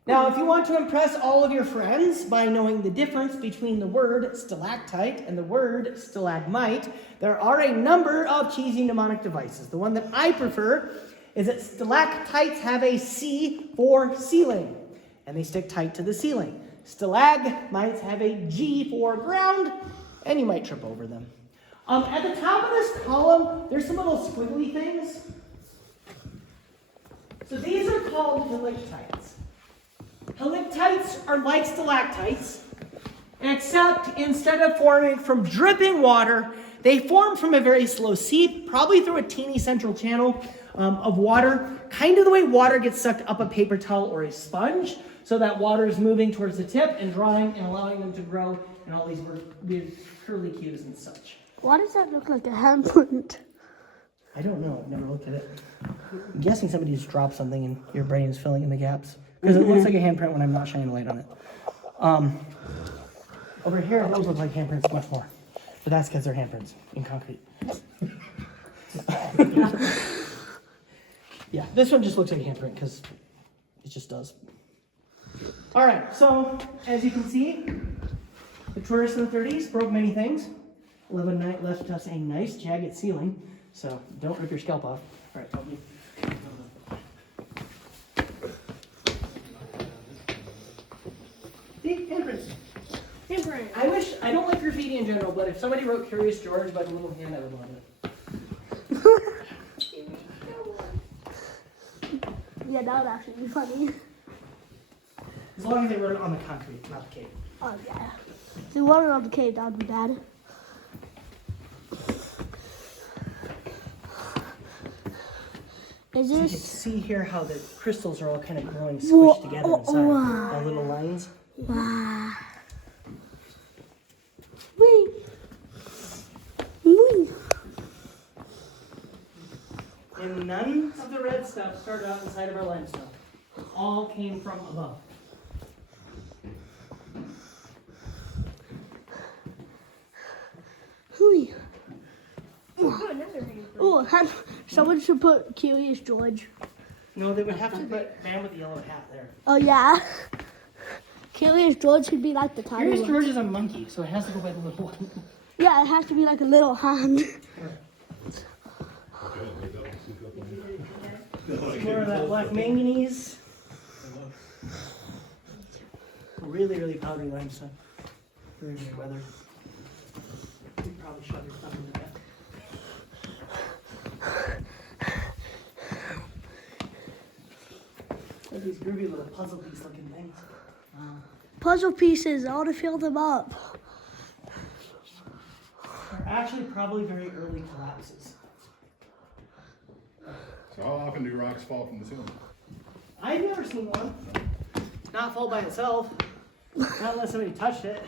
Now, if you want to impress all of your friends by knowing the difference between the word stalactite and the word stalagmite, there are a number of cheesy mnemonic devices. The one that I prefer is that stalactites have a C for ceiling, and they stick tight to the ceiling. Stalagmites have a G for ground, and you might trip over them. At the top of this column, there's some little squiggly things. So these are called helictites. Helictites are like stalactites, except instead of forming from dripping water, they form from a very slow seep, probably through a teeny central channel of water, kind of the way water gets sucked up a paper towel or a sponge, so that water is moving towards the tip and drying and allowing them to grow in all these weird curlicues and such. Why does that look like a handprint? I don't know. I've never looked at it. I'm guessing somebody just dropped something and your brain is filling in the gaps. Because it looks like a handprint when I'm not shining light on it. Over here, those look like handprints much more. But that's because they're handprints in concrete. Yeah, this one just looks like a handprint because it just does. All right, so as you can see, the tourists in the 30s broke many things. 11 Night left us a nice jagged ceiling, so don't rip your scalp off. All right, help me. See, handprints. Handprint. I don't like graffiti in general, but if somebody wrote Curious George by the little hand, I would love it. Yeah, that would actually be funny. As long as they wrote it on the concrete, not the cave. Oh, yeah. If they wanted on the cave, that would be bad. Is You can this... see here how the crystals are all kind of growing Whoa, squished together oh, inside. wow. All little lines. Wow. Wee. Wee. And none of the red stuff started out inside of our limestone. It all came from above. Wee. Oh, someone should put Curious George. No, they would have to put man with the yellow hat there. Oh, yeah. Curious George should be like the tiny Curious one. George is a monkey, so it has to go by the little one. Yeah, it has to be like a little hand. More of that black manganese. Really, really powdery limestone. Very, very weathered. You probably shove your thumb into that. Look at these groovy little puzzle piece looking things. Puzzle pieces, I want to fill them up. They're actually probably very early collapses. So how often do rocks fall from the ceiling? I've never seen one not fall by itself, not unless somebody touched it.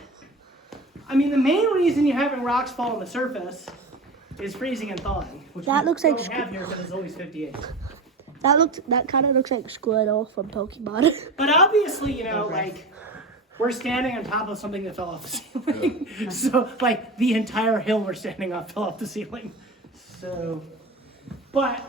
I mean, the main reason you're having rocks fall on the surface is freezing and thawing, which That we looks like don't have here because it's always 58. That kind of looks like Squirtle from Pokemon. But obviously, you know, like we're standing on top of something that fell off the ceiling. So, like, the entire hill we're standing on fell off the ceiling. So, but,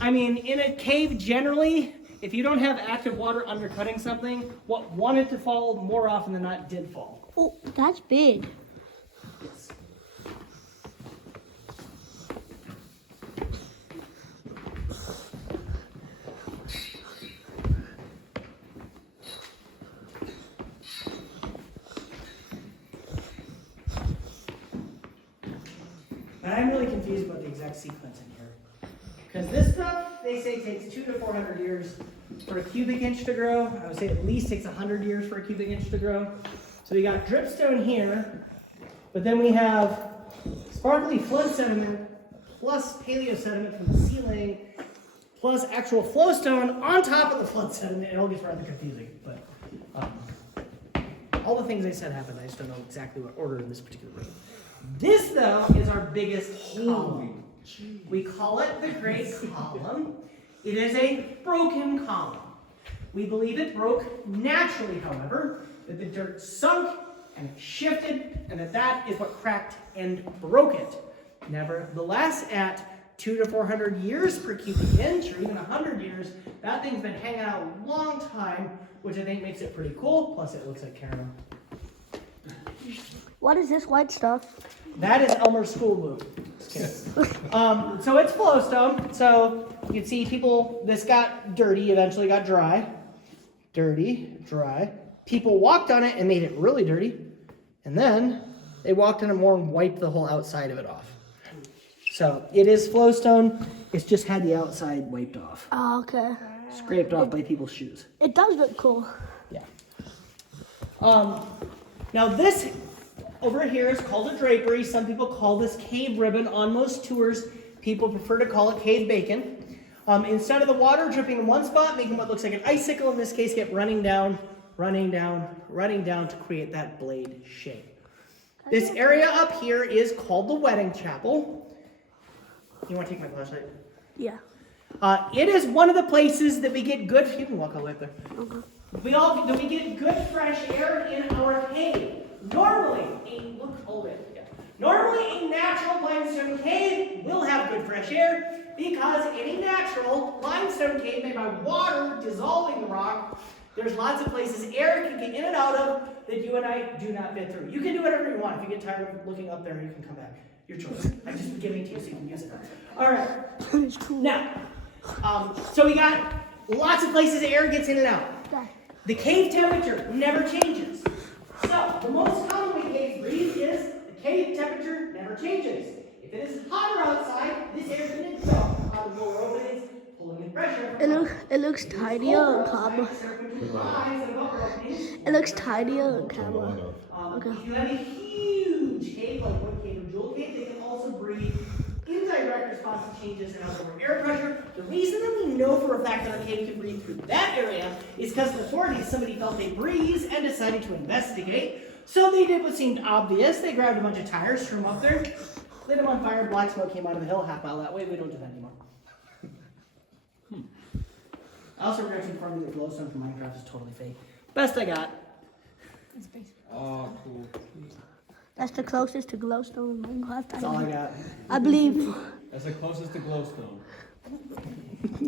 I mean, in a cave generally, if you don't have active water undercutting something, what wanted to fall more often than not did fall. Oh, that's big. Yes. And I'm really confused about the exact sequence in here. Because this stuff, they say, takes 200 to 400 years for a cubic inch to grow. I would say at least takes 100 years for a cubic inch to grow. So we got dripstone here, but then we have sparkly flood sediment plus paleo sediment from the ceiling, plus actual flowstone on top of the flood sediment. It all gets rather confusing, but all the things I said happened. I just don't know exactly what order in this particular room. This, though, is our biggest column. We call it the Great Column. It is a broken column. We believe it broke naturally, however, that the dirt sunk and it shifted, and that is what cracked and broke it. Nevertheless, at 200 to 400 years per cubic inch, or even 100 years, that thing's been hanging out a long time, which I think makes it pretty cool. Plus, it looks like caramel. What is this white stuff? That is Elmer's school book. So it's flowstone. So you can see people, this got dirty, eventually got dry. Dirty, dry. People walked on it and made it really dirty. And then they walked on it more and wiped the whole outside of it off. So it is flowstone. It's just had the outside wiped off. Oh, okay. Scraped off by people's shoes. It does look cool. Yeah. Now this over here is called a drapery. Some people call this cave ribbon. On most tours, people prefer to call it cave bacon. Instead of the water dripping in one spot, making what looks like an icicle, in this case, get running down to create that blade shape. This area up here is called the wedding chapel. You want to take my flashlight? Yeah. It is one of the places that we get good. You can walk all the way up there. Okay. We get good fresh air in our cave. Normally, a natural limestone cave will have good fresh air because in a natural limestone cave made by water dissolving the rock, there's lots of places air can get in and out of that you and I do not fit through. You can do whatever you want. If you get tired of looking up there, you can come back. Your choice. I'm just giving it to you so you can use it. All right. It's cool. Now, so we got lots of places air gets in and out. The cave temperature never changes. So, the most common way caves breathe is the cave temperature never changes. If it is hotter outside, this air is going to jump out of the lower openings, pulling in pressure. It looks tinier on camera. It looks tinier on camera. Okay. If you have a huge cave like Wood Cave or Jewel Cave, they can also breathe in direct response to changes in outdoor air pressure. The reason that we know for a fact that a cave can breathe through that area is because in the 40s somebody felt a breeze and decided to investigate. So they did what seemed obvious. They grabbed a bunch of tires, threw them up there, lit them on fire, black smoke came out of the hill, half mile that way. We don't do that anymore. I also regret to inform you that glowstone from Minecraft is totally fake. Best I got. Oh, cool. That's the closest to glowstone in Minecraft. That's all I got. I believe. That's the closest to glowstone.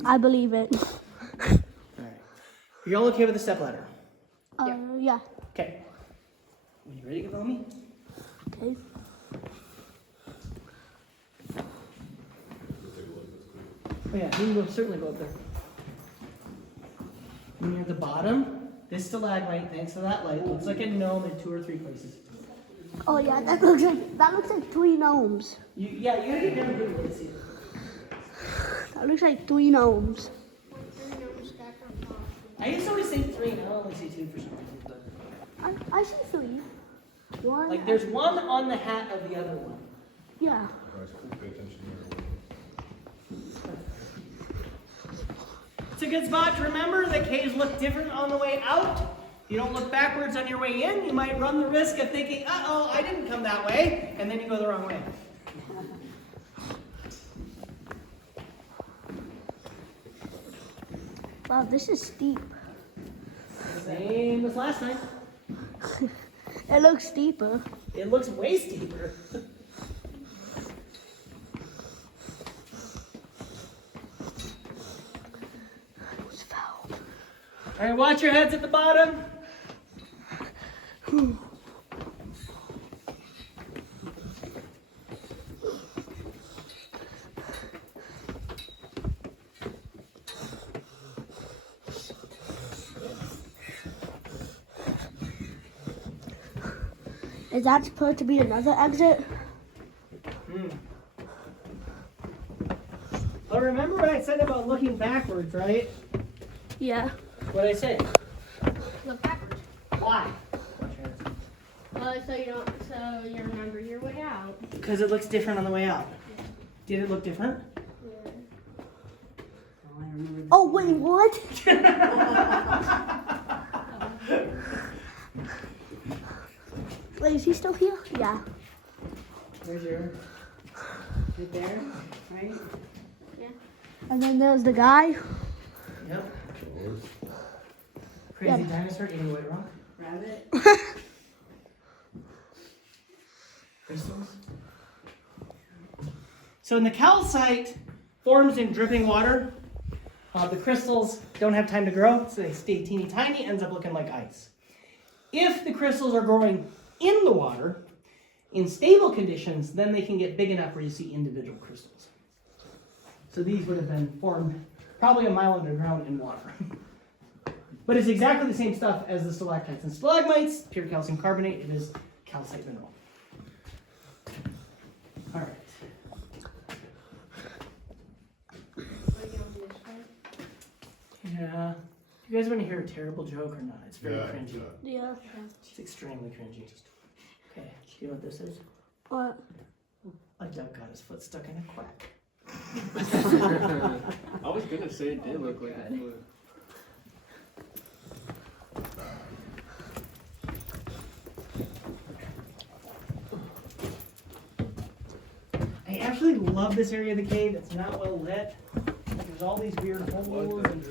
I believe it. Alright. Are you all okay with the stepladder? Yeah. Okay. Are you ready to follow me? Okay. Oh yeah, you can certainly go up there. When you're at the bottom, this stalagmite, thanks to that light, looks like a gnome in 2 or 3 places. Oh yeah, that looks like 3 gnomes. You gotta get down really to see it. That looks like 3 gnomes. I used to always say 3, now I only say 2 for some reason. But I see 3. One. like there's one on the hat of the other one. Yeah. Guys, pay attention here. It's a good spot to remember that caves look different on the way out. You don't look backwards on your way in, you might run the risk of thinking, uh-oh, I didn't come that way, and then you go the wrong way. Wow, this is steep. Same as last time. It looks steeper. It looks way steeper. It's foul. All right, watch your heads at the bottom. Is that supposed to be another exit? Well, remember what I said about looking backwards, right? Yeah. What I say? Look backwards. Why? So you remember your way out. Because it looks different on the way out. Did it look different? Oh, I remember Oh, wait, what? Wait, is he still here? Yeah. Where's your? Right there, right? And then there's the guy. Yep. Crazy dinosaur eating white rock. Rabbit. Crystals. So when the calcite forms in dripping water, the crystals don't have time to grow, so they stay teeny tiny, ends up looking like ice. If the crystals are growing in the water, in stable conditions, then they can get big enough where you see individual crystals. So these would have been formed probably a mile underground in water. But it's exactly the same stuff as the stalactites and stalagmites, pure calcium carbonate. It is calcite mineral. All right. Yeah. You guys want to hear a terrible joke or not? It's very cringy. Yeah. It's extremely cringy. Okay, do you know what this is? What? A duck got his foot stuck in a quack. I was gonna say it did look like a foot. I actually love this area of the cave. It's not well lit. There's all these weird holes and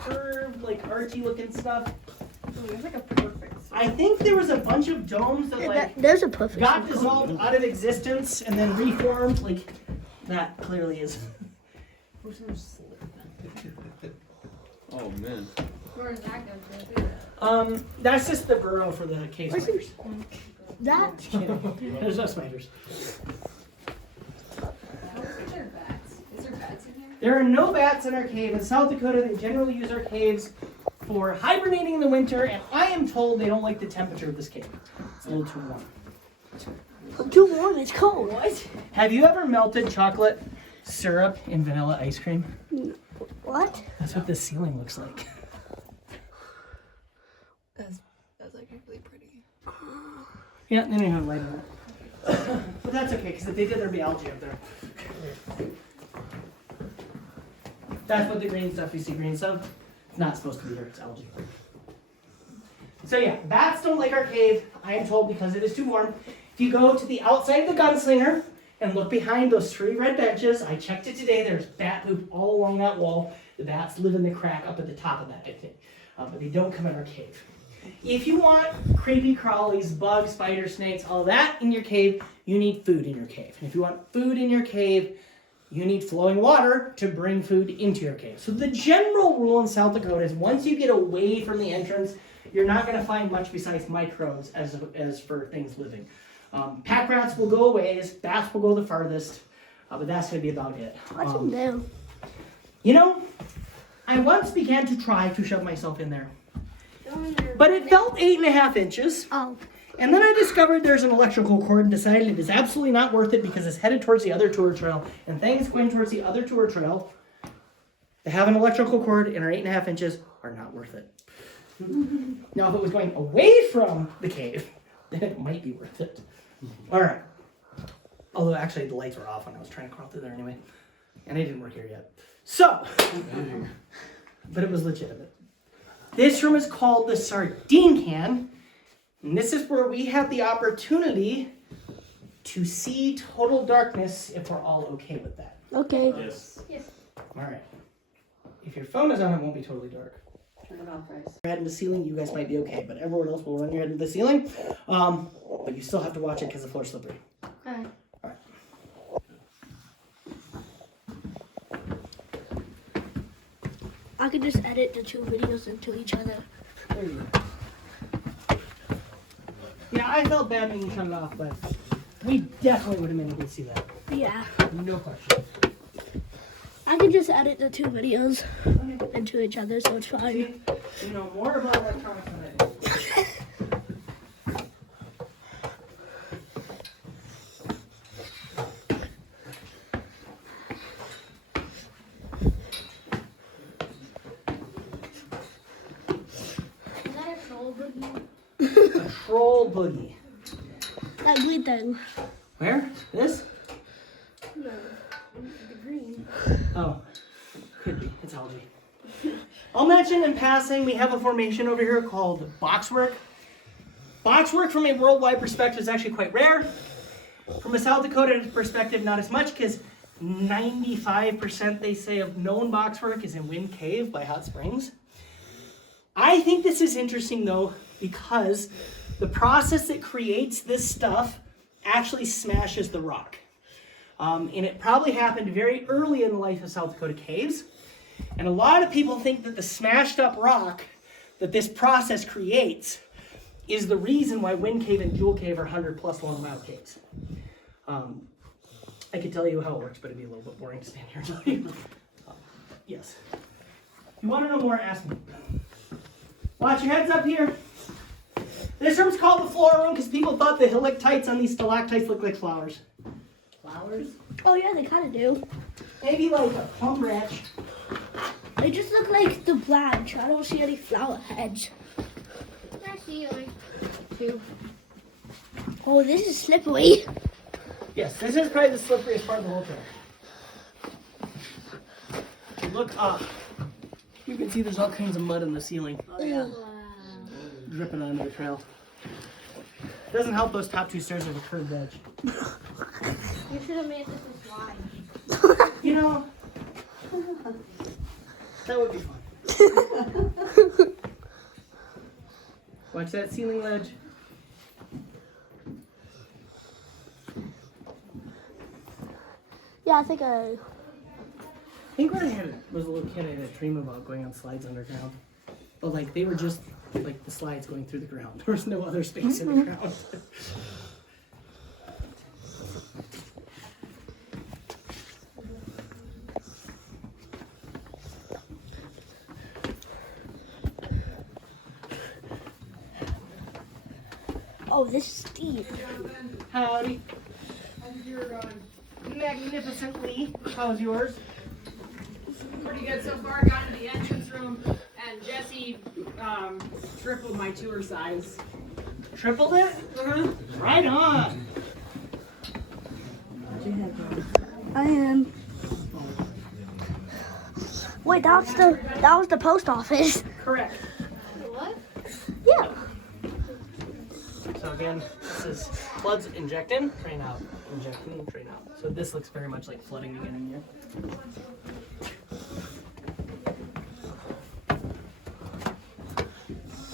curved, like archy looking stuff. There's like a perfect. I think there was a bunch of domes that like There's a perfect. got dissolved out of existence and then reformed. Like that clearly is. Oh man. Where does that go to? That's just the burrow for the cave Where's spiders. That. There's no spiders. Is there bats? Is there bats in here? There are no bats in our cave. In South Dakota, they generally use our caves for hibernating in the winter, and I am told they don't like the temperature of this cave. It's a little too warm. Too warm. It's cold. What? Have you ever melted chocolate syrup in vanilla ice cream? What? That's what this ceiling looks like. That's like really pretty. Yeah, they don't have light on it. But that's okay, because if they did, there'd be algae up there. That's what the green stuff you see green stuff. It's not supposed to be there, it's algae. So yeah, bats don't like our cave, I am told, because it is too warm. If you go to the outside of the gunslinger and look behind those 3 red benches, I checked it today, there's bat poop all along that wall. The bats live in the crack up at the top of that, I think. But they don't come in our cave. If you want creepy crawlies, bugs, spiders, snakes, all that in your cave, you need food in your cave. And if you want food in your cave, you need flowing water to bring food into your cave. So the general rule in South Dakota is once you get away from the entrance, you're not going to find much besides microbes as for things living. Pack rats will go away, bats will go the farthest, but that's going to be about it. What's in there? You know, I once began to try to shove myself in there, but it felt 8.5 inches. Oh. And then I discovered there's an electrical cord and decided it is absolutely not worth it because it's headed towards the other tour trail. And things going towards the other tour trail that have an electrical cord and are 8.5 inches are not worth it. Now, if it was going away from the cave, then it might be worth it. All right. Although, actually, the lights were off when I was trying to crawl through there anyway. And it didn't work here yet. So, but it was legitimate. This room is called the Sardine Can. And this is where we have the opportunity to see total darkness if we're all okay with that. Okay. Yes. Yes. All right. If your phone is on, it won't be totally dark. Turn it off, Bryce. Your head in the ceiling, you guys might be okay, but everyone else will run your head into the ceiling. But you still have to watch it because the floor's slippery. Okay. Alright. I could just edit the two videos into each other. There you go. Yeah, I felt bad when you shut it off, but we definitely would have been able to see that. Yeah. No question. I can just edit the two videos into each other, so it's fine. You know more about electronics than I do. Is that a troll boogie? A troll boogie. That green thing. Where? This? No. The green. Oh, could be. It's algae. I'll mention in passing, we have a formation over here called boxwork. Boxwork from a worldwide perspective is actually quite rare. From a South Dakota perspective, not as much, because 95% they say of known boxwork is in Wind Cave by Hot Springs. I think this is interesting though, because the process that creates this stuff actually smashes the rock. And it probably happened very early in the life of South Dakota caves. And a lot of people think that the smashed up rock that this process creates is the reason why Wind Cave and Jewel Cave are 100+ long route caves. I could tell you how it works, but it'd be a little bit boring to stand here and tell you. Yes. If you want to know more, ask me. Watch your heads up here. This room's called the floor room because people thought the helictites on these stalactites look like flowers. Flowers? Oh yeah, they kind of do. Maybe like a plum branch. They just look like the branch. I don't see any flower heads. I see like two. Oh, this is slippery. Yes, this is probably the slipperiest part of the whole trail. Look up. You can see there's all kinds of mud in the ceiling Ew. dripping onto the trail. Doesn't help those top two stairs with a curved edge. You should have made this a slide. You know, that would be fun. Watch that ceiling ledge. Yeah, I think I think when I was a little kid, I had a dream about going on slides underground. But like they were just like the slides going through the ground. There was no other space in the ground. Oh, this is steep. Howdy. Magnificently. How's yours? Pretty good so far. Got into the entrance room, and Jesse tripled my tour size. Tripled it? Right on. I am. Wait, that was the post office. Correct. What? Yeah. So again, this is floods inject in, drain out, inject in, drain out. So this looks very much like flooding again in here.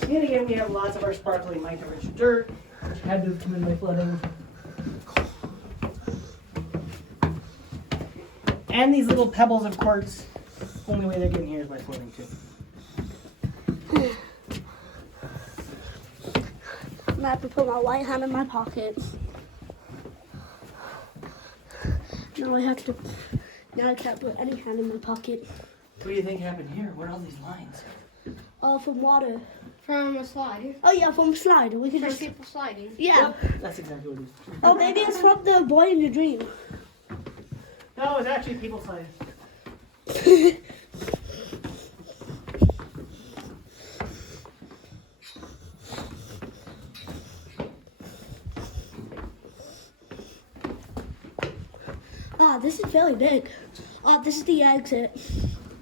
And again, we have lots of our sparkly mica-rich dirt, which had to have come in by flooding. And these little pebbles of quartz, only way they're getting here is by flooding too. I have to put my right hand in my pocket. Now I can't put any hand in my pocket. What do you think happened here? What are all these lines? Oh, from water. From a slide. Oh yeah, from slide. We can From just. people sliding. Yeah. That's exactly what it is. Oh, maybe it's from the boy in your dream. No, it's actually people sliding. Ah, this is very big. Oh, this is the exit.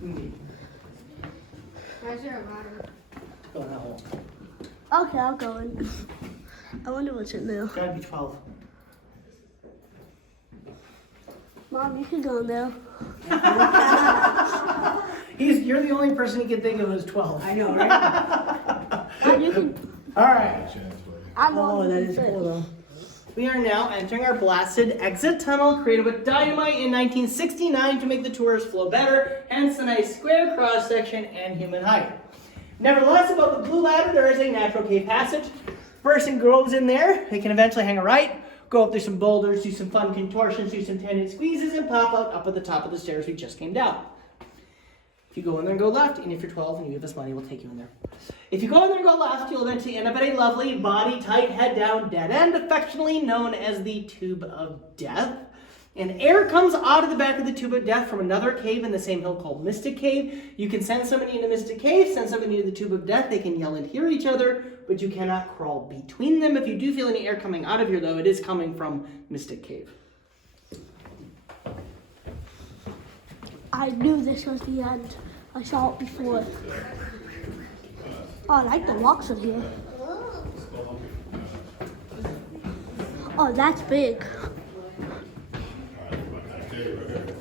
Indeed. Why is there a ladder? Go in that hole. Okay, I'll go in. I wonder what's in there. Gotta be 12. Mom, you can go in there. You're the only person he can think of who's 12. I know, right? And you can. All right. I'm the Oh, one that who is can fit. cool though. We are now entering our blasted exit tunnel created with dynamite in 1969 to make the tours flow better, hence the nice square cross section and human height. Nevertheless, above the blue ladder, there is a natural cave passage. Person goes in there, they can eventually hang a right, go up through some boulders, do some fun contortions, do some tendon squeezes, and pop out up at the top of the stairs we just came down. If you go in there and go left, and if you're 12 and you give us money, we'll take you in there. If you go in there and go left, you'll eventually end up at a lovely, body tight, head down dead end, affectionately known as the Tube of Death. And air comes out of the back of the Tube of Death from another cave in the same hill called Mystic Cave. You can send somebody into Mystic Cave, send somebody into the Tube of Death. They can yell and hear each other, but you cannot crawl between them. If you do feel any air coming out of here, though, it is coming from Mystic Cave. I knew this was the end. I saw it before. Oh, I like the rocks in here. Oh, that's big.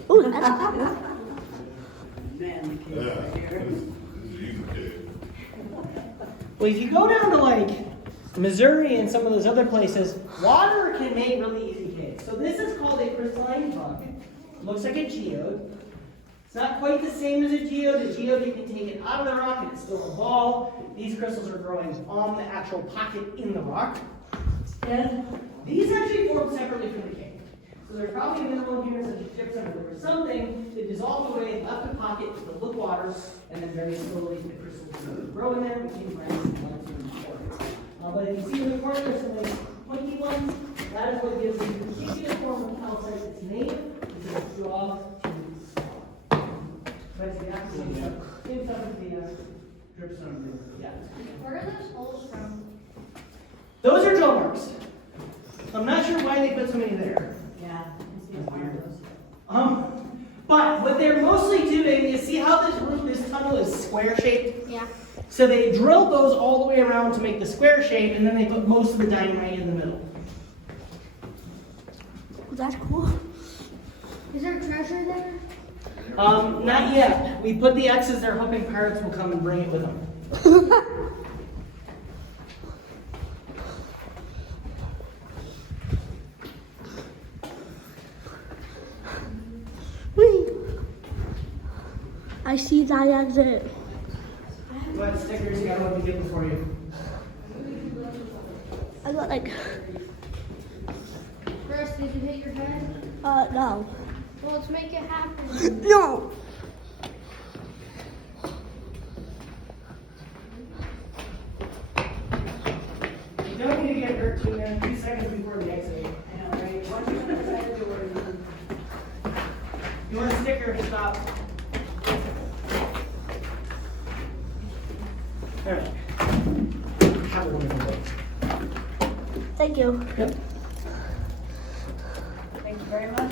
Oh, that's cool. Well, if you go down to like Missouri and some of those other places, water can make really easy caves. So this is called a crystalline rock. Looks like a geode. It's not quite the same as a geode. A geode, you can take it out of the rock and it's still a ball. These crystals are growing on the actual pocket in the rock. And these actually form separately from the cave. So there's probably a mineral here such as gypsum or something that dissolved away, left a pocket filled with water, and then very slowly the crystals grow in there, became brines and ones and quartz. But if you see in the corner there's some nice pointy ones, that is what gives the particular form of calcite its name. It's a draw to but it's the actual same stuff as the dripstone. Yeah. Where are those holes from? Those are drill marks. I'm not sure why they put so many there. Yeah. It's been wireless. But what they're mostly doing is see how this tunnel is square shaped? Yeah. So they drilled those all the way around to make the square shape, and then they put most of the dynamite in the middle. That's cool. Is there treasure there? Not yet. We put the X's there hoping pirates will come and bring it with them. Whee! I see that exit. What stickers you got what we get for you? I got like, Chris, did you hit your head? no. Well, let's make it happen. No! You don't need to get hurt too many 2 seconds before the exit. I know, right? Once you understand the door, You want a sticker? Stop. Alright. Have a wonderful day. Thank you. Yep. thank you very much.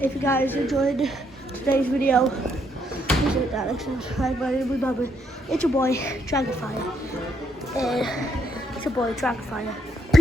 If you guys enjoyed today's video, please hit that like, subscribe button, and remember, it's your boy, Dragonfire. And it's your boy, Dragonfire.